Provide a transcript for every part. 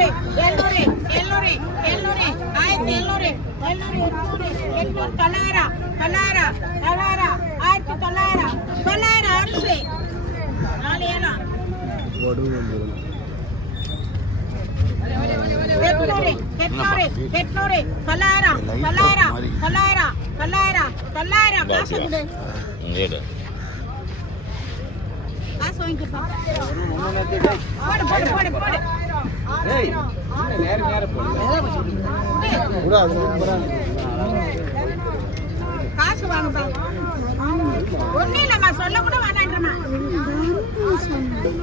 எழுநூறு எழுநூறு எழுநூறு எழுநூறு ஆயிரத்தி எழுநூறு எழுநூறு எட்நூறு எட்நூறு தொள்ளாயிரம் தொள்ளாயிரம் தொள்ளாயிரம் ஆயிரத்தி தொள்ளாயிரம் தொள்ளாயிரம் அரிசி நாலு ஏழாம் எட்நூறு எட்நூறு எட்நூறு தொள்ளாயிரம் தொள்ளாயிரம் தொள்ளாயிரம் தொள்ளாயிரம் தொள்ளாயிரம். காசு கொடு. காசு வாங்கிக்கப்பா போடு போடு போடு போடு. காசு வாங்கப்பா ஒன்னும் இல்லம்மா சொல்ல கூட வேணான்றமா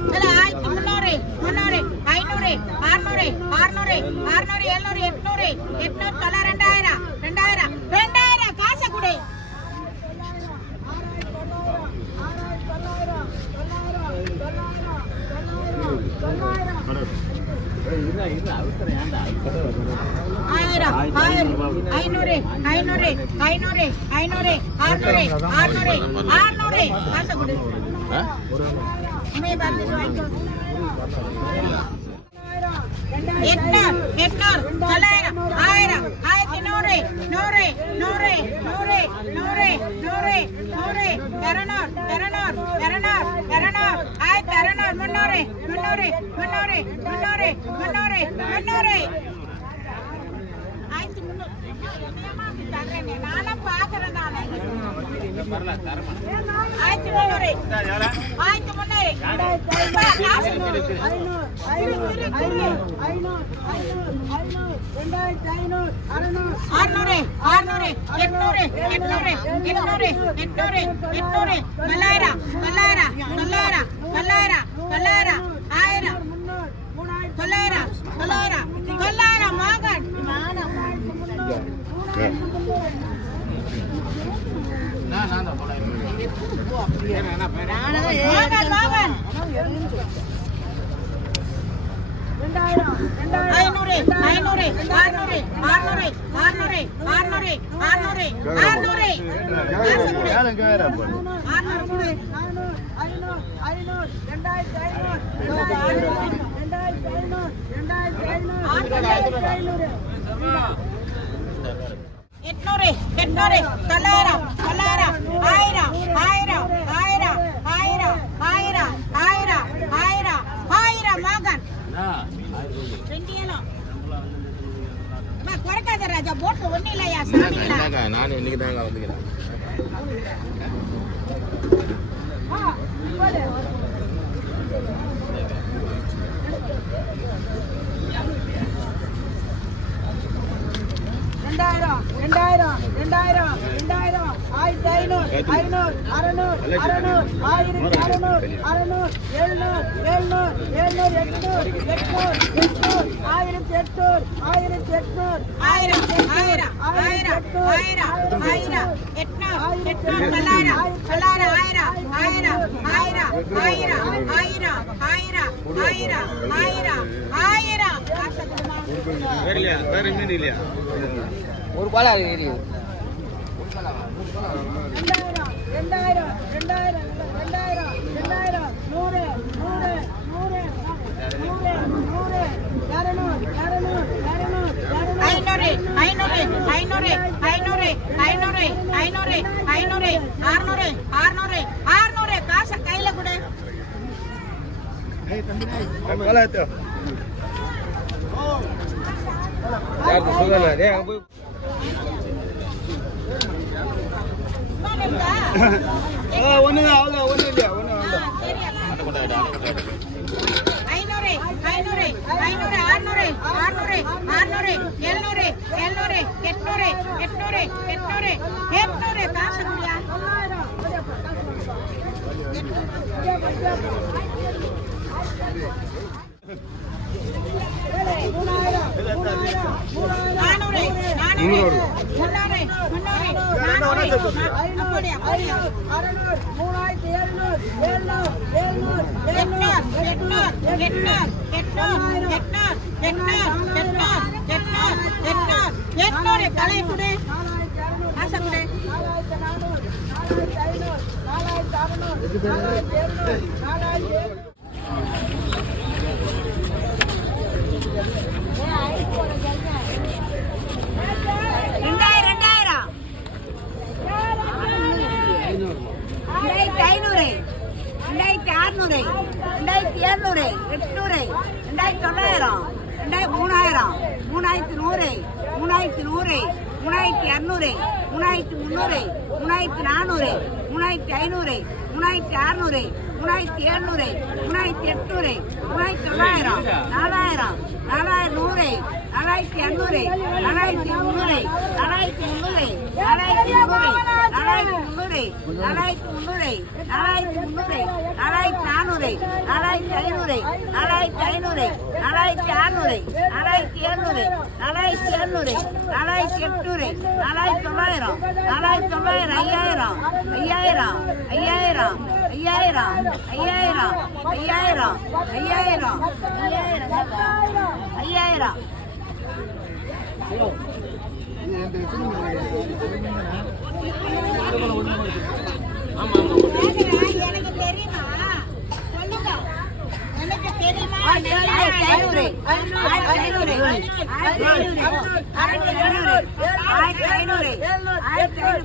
இதுல ஆயிரத்தி முன்னூறு முன்னூறு ஐநூறு அறுநூறு அறுநூறு அறுநூறு எழுநூறு எட்நூறு எட்நூறு தொள்ளாயிரம் ரெண்டாயிரம் ரெண்டாயிரம் காசை கொடு ஆயிரம் ஐநூறு ஐநூறு ஐநூறு ஐநூறு அறுநூறு அறுநூறு அறுநூறு. காசை கொடு. எட்நூறு எட்நூறு தொள்ளாயிரம் ஆயிரம் ஆயிரத்தி நூறு நூறு நூறு நூறு நூறு நூறு நூறு இரநூறு. முன்னோரே முன்னோரே முன்னோரே முன்னோரே முன்னோரே முன்னோரே ஆயிரத்தி முன்னூறு. நானும் பாக்குறேன் நான் ஆயிரத்தி முன்னூறு. தொள்ளாயிரம் ஆயிரம். தொள்ளாயிரம் தொள்ளாயிரம். தொள்ளாயிரம் மோகன். மோகன் மோகன். ஐநூறு ஐநூறு ஆறுநூறு ஆறுநூறு ஆறுநூறு ஆறுநூறு ஆறுநூறு ஆறுநூறு ஆறுநூறு ஐநூறு ஐநூறு ரெண்டாயிரத்தி எட்நூறு எட்நூறு தொள்ளாயிரம் தொள்ளாயிரம் ஆயிரம் ஆயிரம். இன்னைக்கு தாங்க வந்துக்கிறேன் ரெண்டாயிரம் ரெண்டாயிரம் ரெண்டாயிரம் ரெண்டாயிரம் ஆயிரத்தி ஐநூறு ஐநூறு அறநூறு அறநூறு ஆயிரத்தி அறநூறு அறநூறு எழுநூறு எழுநூறு எழுநூறு எட்நூறு எட்நூறு எட்நூறு ஆயிரத்தி எட்நூறு ஆயிரத்தி எட்நூறு ஆயிரம் ஆயிரம் ஆயிரம் ஆயிரம் ஆயிரம் எட்நூறு எட்நூறு தொள்ளாயிரம் தொள்ளாயிரம் ஆயிரம் ஆயிரம் ஆயிரம் ஆயிரம் ஆயிரம் ஆயிரம் ஆயிரம் ஆயிரம் ஆயிரம் வேற இல்லையா வேற இல்லையா ஒரு பாலை இருக்கு ரெண்டாயிரம் ரெண்டாயிரம் ரெண்டாயிரம் ரெண்டாயிரம் ரெண்டாயிரம் நூறு நூறு நூறு நூறு நூறு இரநூறு இரநூறு இரநூறு இரநூறு ஐநூறு ஐநூறு ஐநூறு ஐநூறு ஐநூறு ஐநூறு ஐநூறு அறுநூறு அறுநூறு அறுநூறு காசை கையில கொடு இன்னொன்னு இருக்கா? ஒண்ணுதான் அவ்வளோ ஒண்ணு இல்லையா ஒண்ணு. ஐநூறு ஐநூறு ஐநூறு அறுநூறு அறுநூறு அறுநூறு எழுநூறு எழுநூறு எட்நூறு எட்நூறு எட்நூறு எட்நூறு காசு கொடுயா நானூறு మునుగోడు నాలుగు ఐదు ఆరు నాలుగు ఐదు ఆరు నాలుగు ఐదు ఏడు నాలుగు ఐదు ఏడు மூணாயிரத்தி நூறு மூணாயிரத்தி இரநூறு மூணாயிரத்தி முந்நூறு மூணாயிரத்தி நானூறு மூணாயிரத்தி ஐநூறு மூணாயிரத்தி அறுநூறு மூணாயிரத்தி எழுநூறு மூணாயிரத்தி எட்நூறு மூணாயிரத்தி தொள்ளாயிரம் நாலாயிரம் நாலாயிரம் நூறு நாலாயிரத்தி இரநூறு நாலாயிரத்தி முந்நூறு நாலாயிரத்தி முந்நூறு நாலாயிரத்தி முந்நூறு நாலாயிரத்தி முந்நூறு நாலாயிரத்தி முந்நூறு நாலாயிரத்தி முந்நூறு நாலாயிரத்தி நானூறு நாலாயிரத்தி ஐநூறு நாலாயிரத்தி ஐநூறு நாலாயிரத்தி அறுநூறு நாலாயிரத்தி எழுநூறு நாலாயிரத்தி எழுநூறு நாலாயிரத்தி எட்நூறு நாலாயிரத்தி தொள்ளாயிரம் நாலாயிரத்தி தொள்ளாயிரம் ஐயாயிரம் ஐயாயிரம் ஐயாயிரம் ஐயாயிரம் ஐயாயிரம் ஐயாயிரம் ஐயாயிரம் ஐயாயிரம் ஐயாயிரம் எனக்கு தெரியுமா சொல்லுங்க எனக்கு தெரியுமா ஆயிரத்தி ஐநூறு ஆயிரத்தி ஐநூறு ஆயிரத்தி ஐநூறு ஆயிரத்தி ஐநூறு ஆயிரத்தி ஐநூறு ஆயிரத்தி ஐநூறு போலாம் போலாம்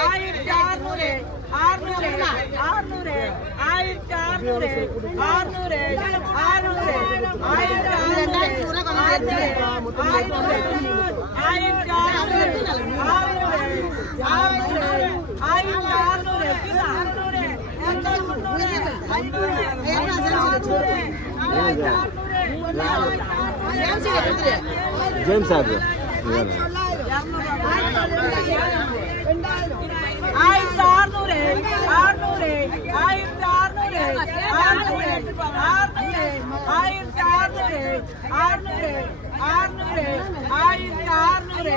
ஆயிரத்தி அறுநூறு ஆயிரத்தி அறுநூறு ஜேம்ஸ் ஆகுது ஆயிரத்தி அறுநூறு அறுநூறு ஆயிரத்தி அறுநூறு அறுநூறு அறுநூறு ஆயிரத்தி அறுநூறு அறுநூறு அறுநூறு ஆயிரத்தி அறுநூறு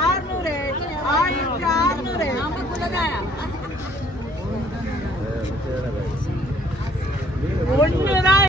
அறுநூறு ஆயிரத்தி அறுநூறு. ஒண்ணுதான்